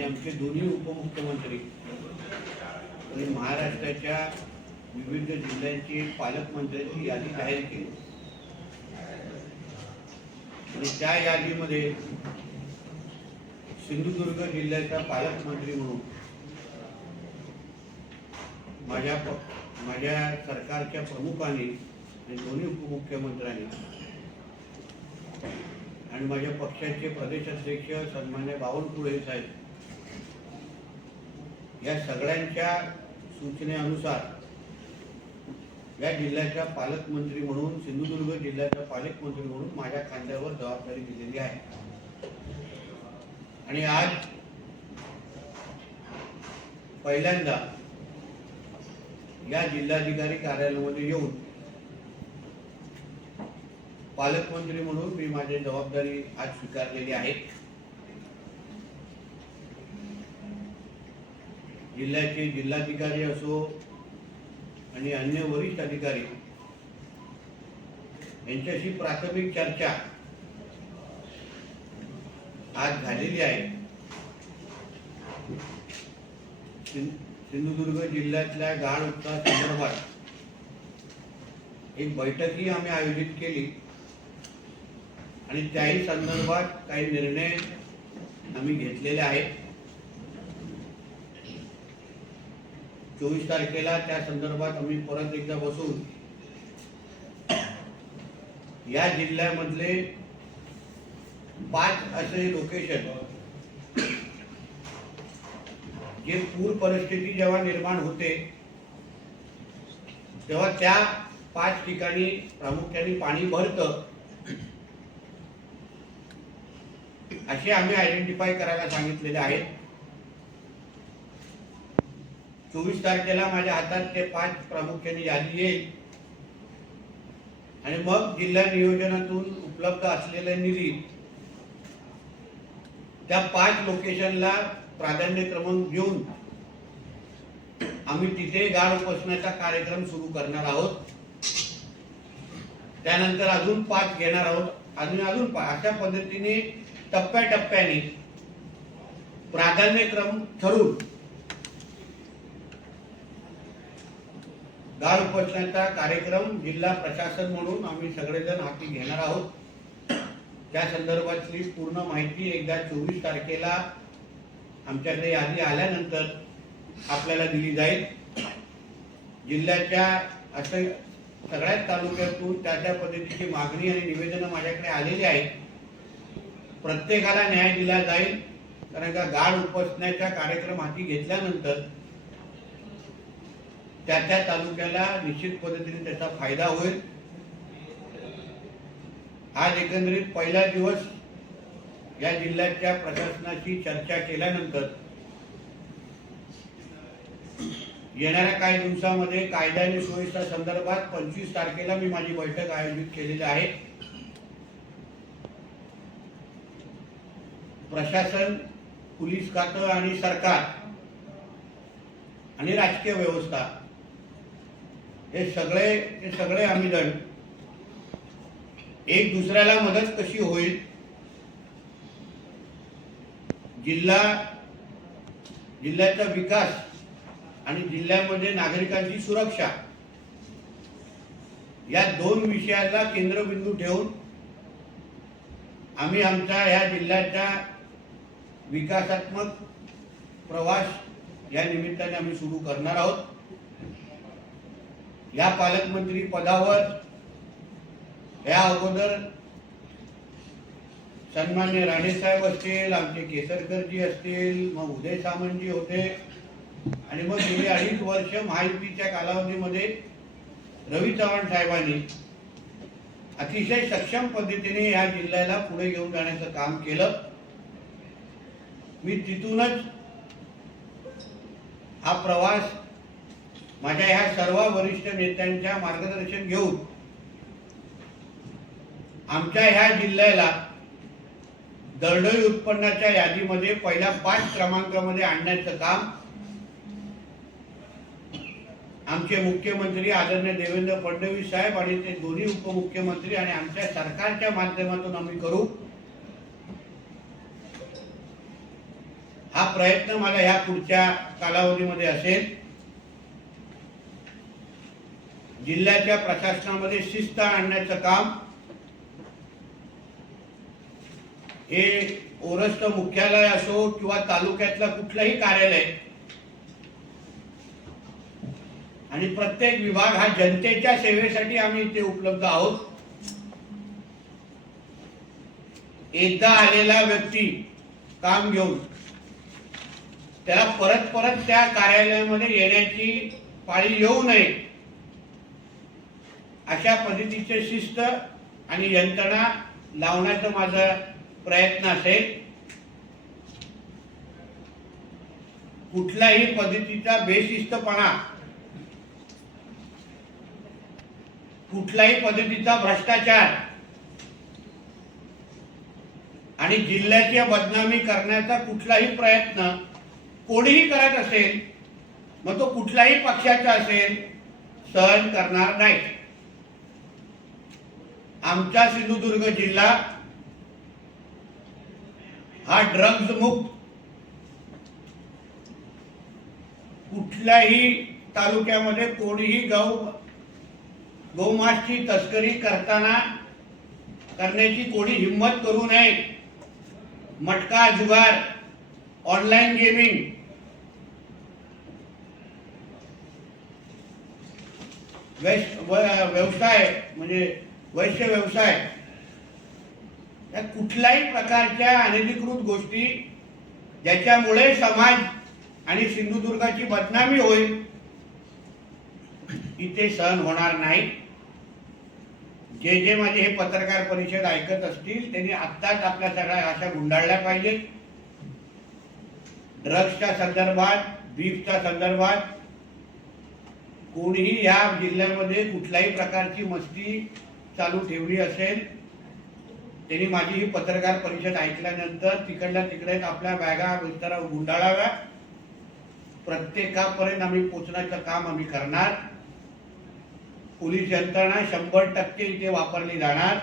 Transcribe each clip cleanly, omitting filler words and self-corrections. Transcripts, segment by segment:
आणि आमचे दोन्ही उपमुख्यमंत्री आणि महाराष्ट्राच्या विविध जिल्ह्यांची पालकमंत्र्यांची यादी जाहीर केली आणि त्या यादीमध्ये सिंधुदुर्ग जिल्ह्याचा पालकमंत्री म्हणून माझ्या सरकारच्या प्रमुखांनी आणि दोन्ही उपमुख्यमंत्र्यांनी आणि माझ्या पक्षाचे प्रदेशाध्यक्ष सन्मान्य बावनकुळे साहेब या सगळ्यांच्या सूचनेनुसार या जिल्ह्याचा पालकमंत्री म्हणून सिंधुदुर्ग जिल्ह्याचा पालकमंत्री म्हणून माझ्या खांद्यावर जबाबदारी दिलेली आहे। आणि आज पहिल्यांदा या जिल्हाधिकारी कार्यालयामध्ये येऊन पालकमंत्री म्हणून मी माझी जबाबदारी आज स्वीकारलेली आहे। जिल्ह्याचे जिल्हाधिकारी असो आणि अन्य वरिष्ठ अधिकारी यांच्याशी प्राथमिक चर्चा आज झालेली आहे। सिंधुदुर्ग जिल्ह्यातल्या गाळ उपसा संदर्भात एक बैठकही आम्ही आयोजित केली आणि त्याही संदर्भात काही निर्णय आम्ही घेतलेले आहेत। 24 तारखेला त्या संदर्भात आम्ही परत एकदा बसून या जिल्ह्यामधले 5 असे लोकेशन जे पूर परिस्थिती जेव्हा निर्माण होते तेव्हा त्या 5 ठिकाणी प्रामुख्याने पाणी भरतं असे आम्ही आयडेंटिफाय करायला सांगितलेले आहेत। 24 तारखेला माझ्या हातात ते 5 प्रामुख्याने यादी येईल आणि मग जिल्हा नियोजनातून उपलब्ध असलेला निधी त्या 5 लोकेशनला प्राधान्य क्रमांक देऊन आम्ही तिथे गाळ उपसण्याचा कार्यक्रम सुरू करणार आहोत। त्यानंतर अजून 5 घेणार आहोत, अजून 5 अशा पद्धतीने टप्प्याटप्प्याने प्राधान्यक्रम ठरवून गाळ उपसण्याचा कार्यक्रम जिल्हा प्रशासन म्हणून आम्ही सगळेजण हाती घेणार आहोत। त्या संदर्भातली पूर्ण माहिती एकदा 24 तारखेला आमच्याकडे यादी आल्यानंतर आपल्याला दिली जाईल। जिल्ह्याच्या असं सगळ्याच तालुक्यातून त्या पद्धतीची मागणी आणि निवेदनं माझ्याकडे आलेली आहेत। प्रत्येकाला न्याय दिला जाईल, कारण का गाळ उपसण्याचा कार्यक्रम हाती घेतल्यानंतर त्या तालुक्याला निश्चित पद्धतीने त्याचा फायदा होईल। आज एकंदरीत पहिला दिवस या जिल्ह्याच्या प्रशासनाशी चर्चा केल्यानंतर येणाऱ्या काही दिवसामध्ये कायदा आणि सुव्यवस्था संदर्भात 25 तारखेला मी माझी बैठक आयोजित केलेली आहे। प्रशासन, पोलीस खातं आणि सरकार आणि राजकीय व्यवस्था हे सगळे आम्ही जण एक दुसऱ्याला मदत कशी होईल, जिल्ह्याचा विकास आणि जिल्ह्यामध्ये नागरिकांची सुरक्षा या 2 विषयाला केंद्रबिंदू ठेवून आम्ही आमच्या या जिल्ह्याचा विकासात्मक प्रवास या निमित्ताने आम्ही सुरू करणार आहोत। या पालकमंत्री पदावर या अगोदर सन्मान्य राणेसाहेब असतील, आमचे केसरकरजी असतील, मग उदय सामंतजी होते आणि मग गेली 2.5 वर्ष महायुतीच्या कालावधीमध्ये रवी चव्हाण साहेबांनी अतिशय सक्षम पद्धतीने या जिल्ह्याला पुढे घेऊन जाण्याचं काम केलं। मी तिथूनच हा प्रवास माझ्या ह्या सर्व वरिष्ठ नेत्यांच्या मार्गदर्शन घेऊन आमच्या ह्या जिल्ह्याला दरडोई उत्पन्नाच्या यादीमध्ये पहिल्या 5 क्रमांकामध्ये आणण्याचं काम आमचे मुख्यमंत्री आदरणीय देवेंद्र फडणवीस साहेब आणि ते दोन्ही उपमुख्यमंत्री आणि आमच्या सरकारच्या माध्यमातून आम्ही करू। हा प्रयत्न माझा ह्या पुढच्या कालावधीमध्ये असेल. जिल्ह्याच्या प्रशासनामध्ये शिस्त आणण्याचं काम हे ओरस्त मुख्यालय असो किंवा तालुक्यातलं कुठलंही कार्यालय आणि प्रत्येक विभाग हा जनतेच्या सेवेसाठी आम्ही इथे उपलब्ध आहोत. एकदा आलेला व्यक्ती काम घेऊन त्याला परत परत त्या कार्यालयामध्ये येण्याची पाळी येऊ नये अशा पद्धतीचे शिस्त आणि यंत्रणा लावण्याचा माझा प्रयत्न असेल. कुठल्याही पद्धतीचा बेशिस्तपणा, कुठल्याही पद्धतीचा भ्रष्टाचार आणि जिल्ह्याची बदनामी करण्याचा कुठलाही प्रयत्न कोणीही करत असेल, मग तो कुठल्याही पक्षाचा असेल, सहन करणार नाही. आमचा सिंधुदुर्ग जिल्हा हा ड्रग्ज मुक्त, कुठल्याही तालुक्यामध्ये कोणीही गौमासची तस्करी करण्याची कोणी हिम्मत करू नये. मटका, जुगार, ऑनलाईन गेमिंग, व्यवसाय म्हणजे वैश्य व्यवसाय, या कुठल्याही प्रकारच्या अनधिकृत गोष्टी ज्याच्यामुळे समाज आणि सिंधुदुर्गाची बदनामी होईल इथे सहन होणार नाही. जे माझे हे पत्रकार परिषद ऐकत असतील त्यांनी आत्ताच आपल्या सगळ्या आशा गुंडाळल्या पाहिजेत. ड्रग्सच्या संदर्भात, बीफच्या संदर्भात कोणीही या जिल्ह्यामध्ये कुठल्याही प्रकारची मस्ती चालू ठेवली असेल त्यांनी माझी ही पत्रकार परिषद ऐकल्यानंतर तिकडल्या तिकडे आपल्या बॅगा विस्तारा गुंडाळाव्या. प्रत्येकापर्यंत आम्ही पोहोचण्याचं काम आम्ही करणार. पोलीस यंत्रणा 100% इथे वापरली जाणार.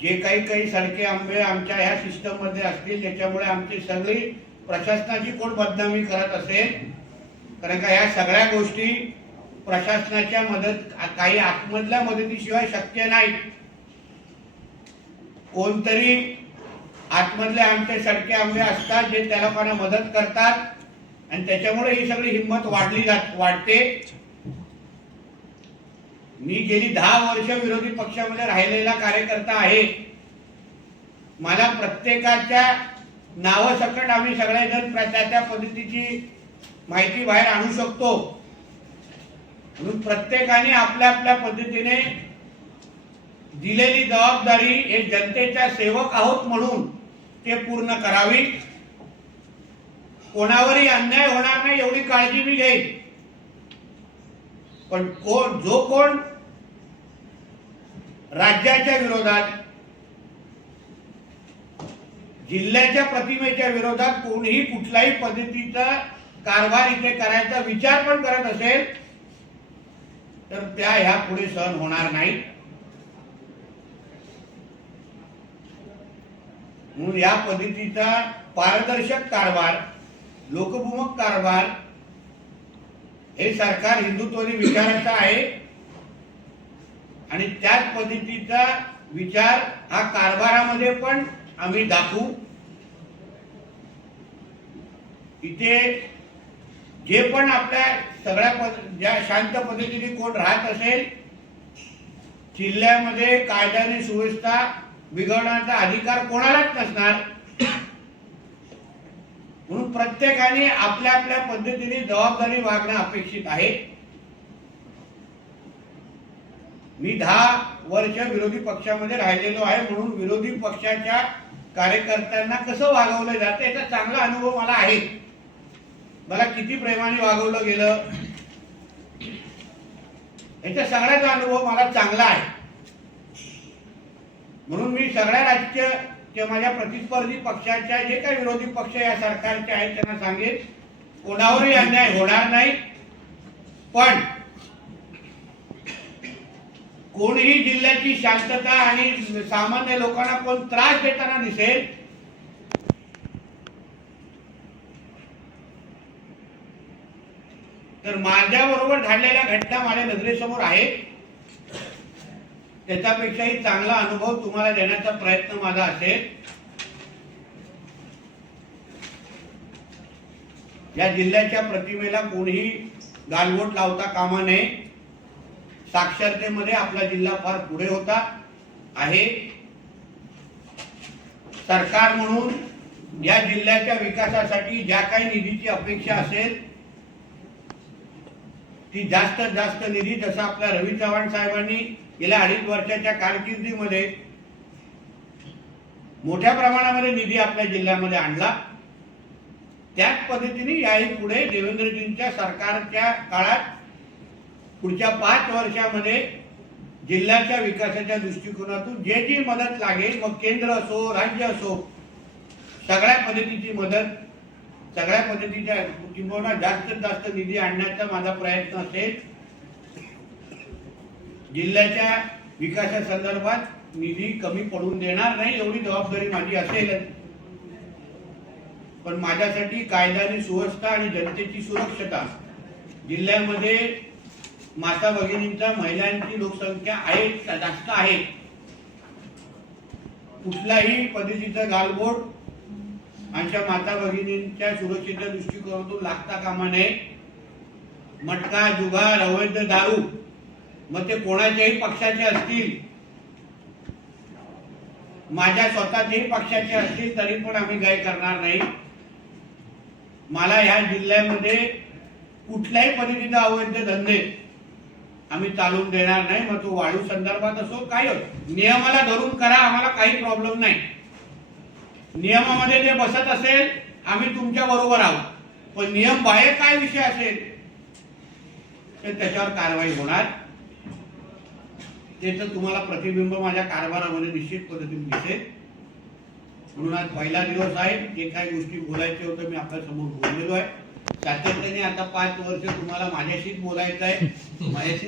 जे काही सडके आंबे आमच्या ह्या सिस्टम मध्ये असतील त्याच्यामुळे आमची सगळी प्रशासनाची कोण बदनामी करत असेल, कारण का या सगळ्या गोष्टी प्रशासनाच्या काही आतमधल्या मदतीशिवाय शक्य नाही. कोणतरी आतमधले आमचे सडके आंबे असतात जे त्या लोकांना मदत करतात आणि त्याच्यामुळे ही सगळी हिंमत वाढते. मी गेली 10 वर्ष विरोधी पक्षामध्ये राहिलेला कार्यकर्ता आहे. मला प्रत्येकाच्या नावासकट आम्ही सगळेजण त्या पद्धतीची माहिती बाहेर आणू शकतो. म्हणून प्रत्येकाने आपल्या आपल्या पद्धतीने दिलेली जबाबदारी एक जनतेच्या सेवक आहोत म्हणून ते पूर्ण करावी. कोणावरही अन्याय होणार नाही एवढी काळजी मी घेईन. पण जो कोण राज्याच्या विरोधात, जिल्ह्याच्या प्रतिमेच्या विरोधात कोणीही कुठल्याही पद्धतीचा कारभार इथे करायचा विचार पण करत असेल तर त्या ह्या पुढे सहन होणार नाही. म्हणून या पद्धतीचा पारदर्शक कारभार, लोकभूमक कारभार हे सरकार हिंदुत्वनी विचाराचा आहे आणि त्याच पद्धतीचा विचार हा कारभारामध्ये पण आम्ही दाखवू. इथे जे पण आपल्या सगळ्या ज्या शांत पद्धतीने कोण राहत असेल, जिल्ह्यामध्ये कायदा आणि सुव्यवस्था बिघडवण्याचा अधिकार कोणालाच नसणार. म्हणून प्रत्येकाने आपल्या आपल्या पद्धतीने जबाबदारी वागणं अपेक्षित आहे. मी 10 वर्ष विरोधी पक्षामध्ये राहिलेलो आहे म्हणून विरोधी पक्षाच्या कार्यकर्त्यांना कसं वागवलं जातं याचा चांगला अनुभव मला आहे. मला किती प्रेमाने वागवलं गेलं याचा सगळ्याचा अनुभव मला चांगला आहे. म्हणून मी सगळ्या राजकीय किंवा माझ्या प्रतिस्पर्धी पक्षाच्या जे काही विरोधी पक्ष या सरकारचे आहेत त्यांना सांगेन कोणावरही अन्याय होणार नाही. पण कोणीही जिल्ह्याची शांतता आणि सामान्य लोकांना कोण त्रास देताना दिसेल तर माझ्याबरोबर घडलेल्या घटना माझ्या नजरेसमोर आहेत. त्याच्यापेक्षाही चांगला अनुभव तुम्हाला देण्याचा प्रयत्न माझा असेल. या जिल्ह्याच्या प्रतिमेला कोणीही गालबोट लावता कामा नये. साक्षरतेमध्ये आपला जिल्हा फार पुढे होता आहे. सरकार म्हणून या जिल्ह्याच्या विकासासाठी ज्या काही निधीची अपेक्षा असेल ती जास्तीत जास्त निधी, जसा आपल्या रवी चव्हाण साहेबांनी गेल्या 2.5 वर्षाच्या कारकिर्दीमध्ये मोठ्या प्रमाणामध्ये निधी आपल्या जिल्ह्यामध्ये आणला, त्याच पद्धतीने याही पुढे देवेंद्रजींच्या सरकारच्या काळात पुढच्या 5 वर्षामध्ये जिल्ह्याच्या विकासाच्या दृष्टिकोनातून जे जी मदत लागेल, मग केंद्र असो राज्य असो, सगळ्या पद्धतीची मदत, सगळ्या पद्धतीच्या किंबहुना जास्तीत जास्त निधी आणण्याचा माझा प्रयत्न असेल. जिल्ह्याच्या विकासासंदर्भात निधी कमी पडून देणार नाही, एवढी जबाबदारी माझी असेल. पण माझ्यासाठी कायदा आणि सुव्यवस्था आणि जनतेची सुरक्षता, जिल्ह्यामध्ये माता भगिनींच्या, महिलांची लोकसंख्या आहे, जास्त आहे, कुठल्याही पद्धतीचं गालबोट आमच्या माता भगिनींच्या सुरक्षेच्या दृष्टिकोनातून लागता कामा नये. मटका, जुगार, अवैध दारू, मग ते कोणाच्याही पक्षाचे असतील, माझ्या स्वतःच्याही पक्षाचे असतील, तरी पण आम्ही काय करणार नाही. मला ह्या जिल्ह्यामध्ये कुठल्याही पद्धतीचे अवैध धंदे आम्ही चालवून देणार नाही. मग तो वाळू संदर्भात असो, काय नियमाला धरून करा, आम्हाला काही प्रॉब्लेम नाही. नियमामध्ये जे बसत असेल आम्ही तुमच्या बरोबर आहोत, पण नियम बाहेर काय विषय असेल तर त्याच्यावर कारवाई होणार. त्याचं तुम्हाला प्रतिबिंब माझ्या कारभारामध्ये निश्चित पद्धतीने दिसेल. म्हणून आज पहिला दिवस आहे. जे काही गोष्टी बोलायचे होते मी आपल्या समोर बोललेलो आहे. सातत्याने आता 5 वर्ष तुम्हाला माझ्याशीच बोलायचं आहे, माझ्याशी